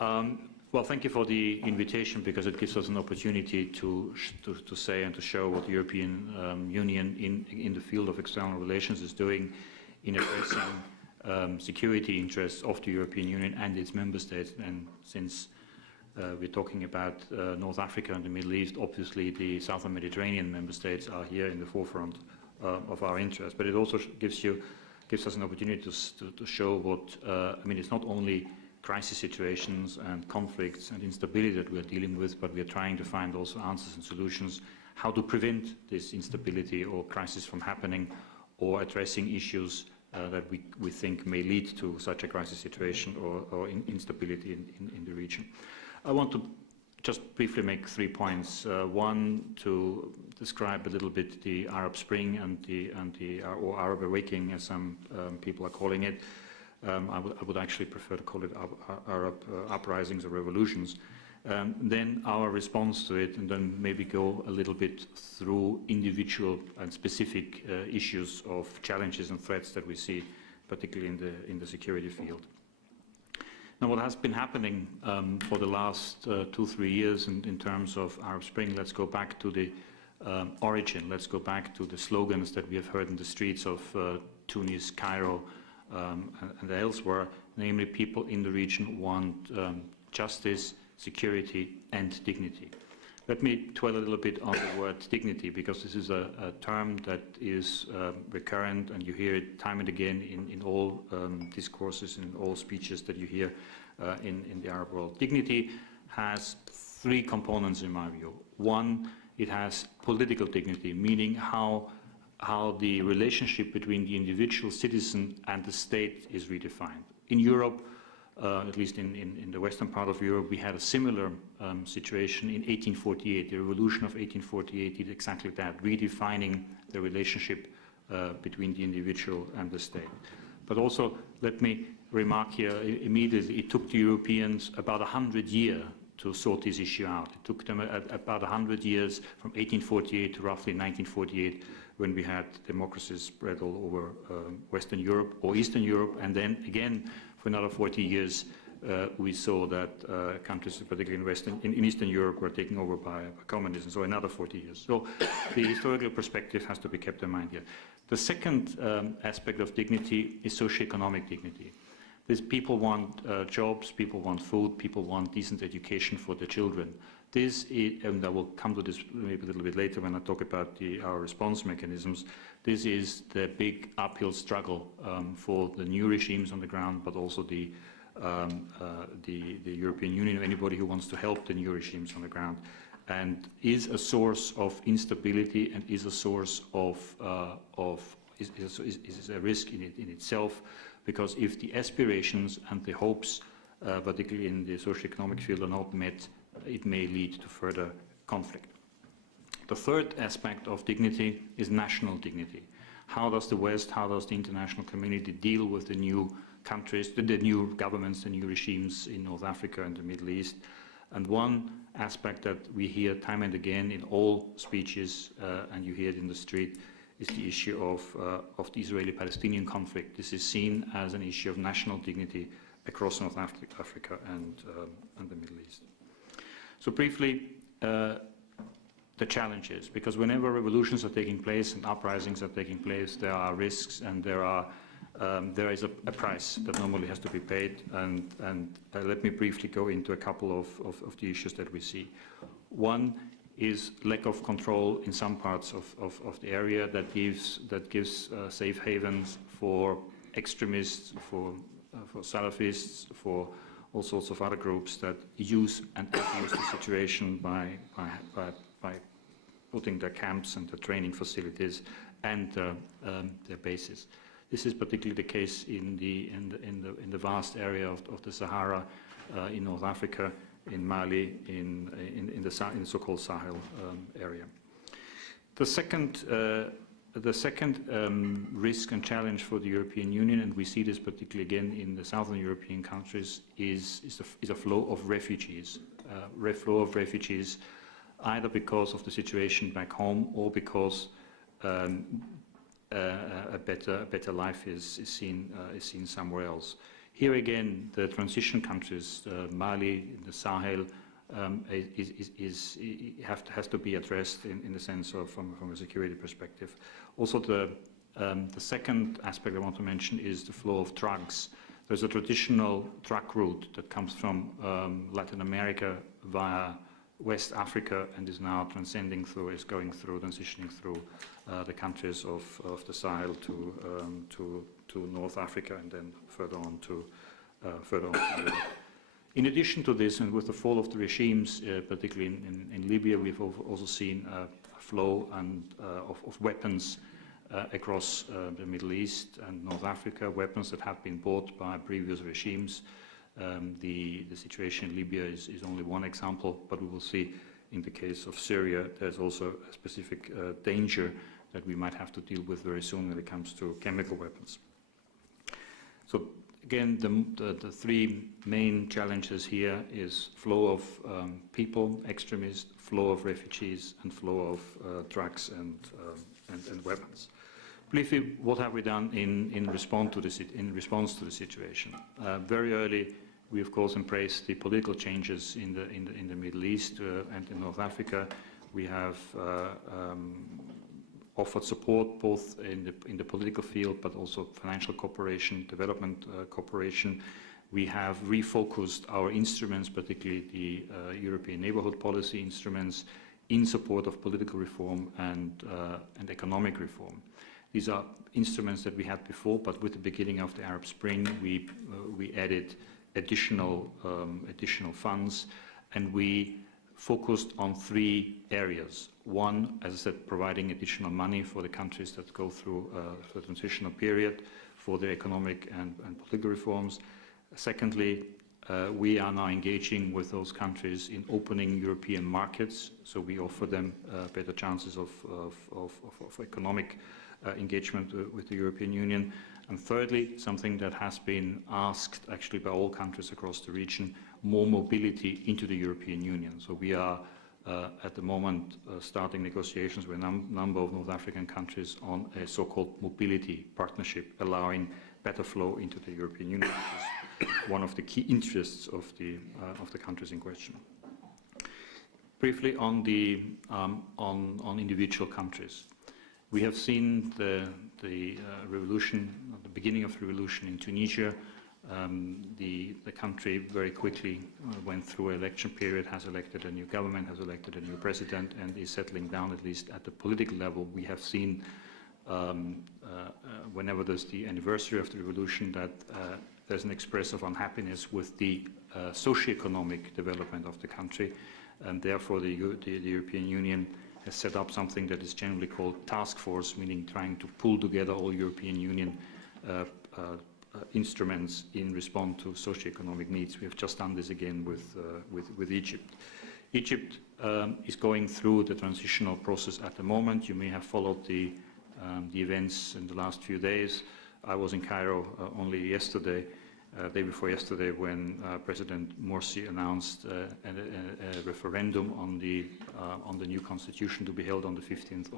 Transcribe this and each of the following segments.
Well, thank you for the invitation, because it gives us an opportunity to say and to show what the European Union in the field of external relations is doing in addressing security interests of the European Union and its member states. And since we're talking about North Africa and the Middle East, obviously the Southern Mediterranean member states are here in the forefront of our interest. But it also gives us an opportunity to show what, I mean, it's not only crisis situations and conflicts and instability that we are dealing with, but we are trying to find also answers and solutions how to prevent this instability or crisis from happening, or addressing issues that we think may lead to such a crisis situation or instability in the region. I want to just briefly make 3 points. One, to describe a little bit the Arab Spring or Arab Awakening, as some people are calling it. I would actually prefer to call it Arab uprisings or revolutions. Then our response to it, and then maybe go a little bit through individual and specific issues of challenges and threats that we see, particularly in the security field. Now, what has been happening for the last 2-3 years in terms of Arab Spring, let's go back to the origin. Let's go back to the slogans that we have heard in the streets of Tunis, Cairo, and elsewhere. Namely, people in the region want justice, security, and dignity. Let me dwell a little bit on the word dignity, because this is a term that is recurrent, and you hear it time and again in all discourses, in all speeches that you hear in the Arab world. Dignity has 3 components in my view. One, it has political dignity, meaning how the relationship between the individual citizen and the state is redefined. In Europe, at least in the western part of Europe, we had a similar situation in 1848. The revolution of 1848 did exactly that, redefining the relationship between the individual and the state. But also, let me remark here immediately, it took the Europeans about 100 years to sort this issue out. It took them about 100 years, from 1848 to roughly 1948, when we had democracies spread all over Western Europe or Eastern Europe, and then again for another 40 years we saw that countries, particularly in Eastern Europe, were taken over by communism, so another 40 years. So the historical perspective has to be kept in mind here. The second aspect of dignity is socio-economic dignity. People want jobs, people want food, people want decent education for their children. This is, and I will come to this maybe a little bit later when I talk about our response mechanisms, this is the big uphill struggle for the new regimes on the ground, but also the European Union, anybody who wants to help the new regimes on the ground, and is a source of instability and is a source is a risk in itself, because if the aspirations and the hopes, particularly in the socio-economic field, are not met, it may lead to further conflict. The third aspect of dignity is national dignity. How does the West, how does the international community deal with the new countries, the new governments, the new regimes in North Africa and the Middle East? And one aspect that we hear time and again in all speeches, and you hear it in the street, is the issue of the Israeli-Palestinian conflict. This is seen as an issue of national dignity across North Africa and the Middle East. So briefly, the challenges, because whenever revolutions are taking place and uprisings are taking place, there are risks, and there is a price that normally has to be paid. And let me briefly go into a couple of the issues that we see. One is lack of control in some parts of the area that gives safe havens for extremists, for Salafists, for all sorts of other groups that use and abuse the situation by putting their camps and their training facilities and their bases. This is particularly the case in the vast area of the Sahara, in North Africa, in Mali, in the so-called Sahel area. The second risk and challenge for the European Union, and we see this particularly again in the southern European countries, is a flow of refugees. Either because of the situation back home or because a better life is seen somewhere else. Here again, the transition countries, Mali, the Sahel, has to be addressed in the sense of from a security perspective. Also, the second aspect I want to mention is the flow of drugs. There's a traditional drug route that comes from Latin America via West Africa and is now transitioning through the countries of the Sahel to North Africa and then further on to Europe. In addition to this, and with the fall of the regimes, particularly in Libya, we've also seen a flow of weapons across the Middle East and North Africa, weapons that have been bought by previous regimes. The situation in Libya is only one example, but we will see in the case of Syria, there's also a specific danger that we might have to deal with very soon when it comes to chemical weapons. So again, the three main challenges here is flow of people, extremists, flow of refugees, and flow of drugs and weapons. Briefly, what have we done in response to the situation? Very early, we of course embraced the political changes in the Middle East and in North Africa. We have offered support both in the political field, but also financial cooperation, development cooperation. We have refocused our instruments, particularly the European Neighbourhood Policy instruments, in support of political reform and economic reform. These are instruments that we had before, but with the beginning of the Arab Spring, we added additional funds, and we focused on three areas. One, as I said, providing additional money for the countries that go through the transitional period for their economic and political reforms. Secondly, we are now engaging with those countries in opening European markets, so we offer them better chances of economic engagement with the European Union. And thirdly, something that has been asked actually by all countries across the region, more mobility into the European Union. So we are at the moment starting negotiations with a number of North African countries on a so-called mobility partnership, allowing better flow into the European Union, which is one of the key interests of the countries in question. Briefly on the on individual countries. We have seen the revolution, the beginning of the revolution in Tunisia. The country very quickly went through an election period, has elected a new government, has elected a new president, and is settling down, at least at the political level. We have seen, whenever there's the anniversary of the revolution, that there's an express of unhappiness with the socio-economic development of the country, and therefore the European Union has set up something that is generally called task force, meaning trying to pull together all European Union instruments in response to socio-economic needs. We have just done this again with Egypt. Egypt is going through the transitional process at the moment. You may have followed the events in the last few days. I was in Cairo only yesterday, day before yesterday, when President Morsi announced a referendum on the new constitution to be held on the 15th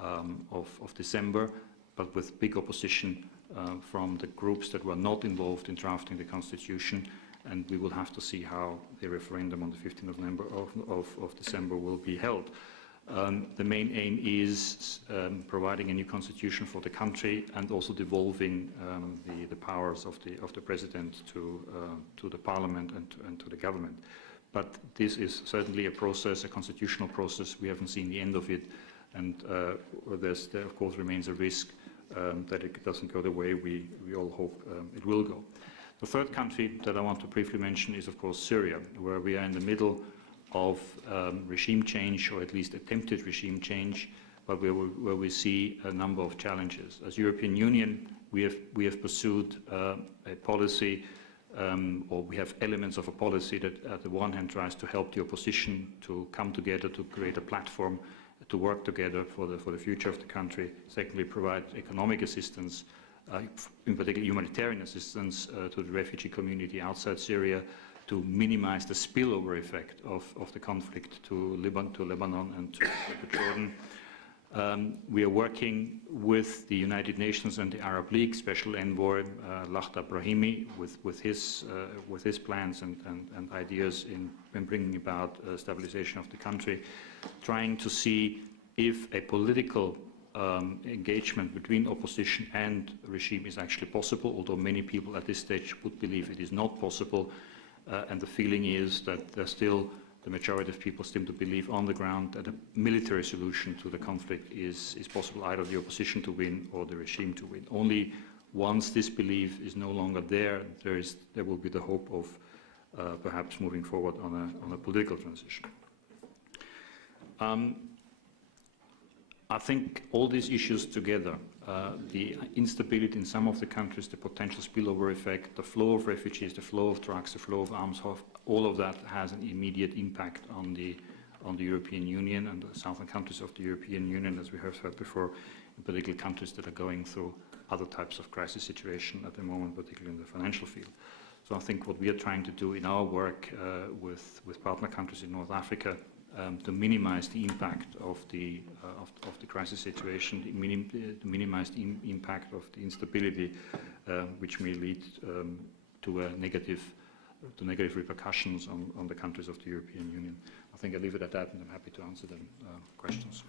of December, but with big opposition from the groups that were not involved in drafting the constitution, and we will have to see how the referendum on the 15th of December will be held. The main aim is providing a new constitution for the country and also devolving the powers of the president to the parliament and to the government. But this is certainly a process, a constitutional process. We haven't seen the end of it, and there of course remains a risk that it doesn't go the way we all hope it will go. The third country that I want to briefly mention is of course Syria, where we are in the middle of regime change, or at least attempted regime change, but where we see a number of challenges. As European Union, we have pursued a policy, or we have elements of a policy that at the one hand tries to help the opposition to come together to create a platform to work together for the future of the country. Secondly, provide economic assistance, in particular humanitarian assistance to the refugee community outside Syria, to minimize the spillover effect of the conflict to Lebanon and to Jordan. We are working with the United Nations and the Arab League Special Envoy Lakhdar Brahimi with his plans and ideas in bringing about stabilization of the country, trying to see if a political engagement between opposition and regime is actually possible, although many people at this stage would believe it is not possible. And the feeling is that there's still the majority of people seem to believe on the ground that a military solution to the conflict is possible, either the opposition to win or the regime to win. Only once this belief is no longer there, there will be the hope of perhaps moving forward on a political transition. I think all these issues together, the instability in some of the countries, the potential spillover effect, the flow of refugees, the flow of drugs, the flow of arms, all of that has an immediate impact on the European Union and the southern countries of the European Union, as we have heard before, in particular countries that are going through other types of crisis situation at the moment, particularly in the financial field. So I think what we are trying to do in our work with partner countries in North Africa to minimize the impact of the crisis situation, to minimize the impact of the instability, which may lead to negative repercussions on the countries of the European Union. I think I'll leave it at that, and I'm happy to answer the questions.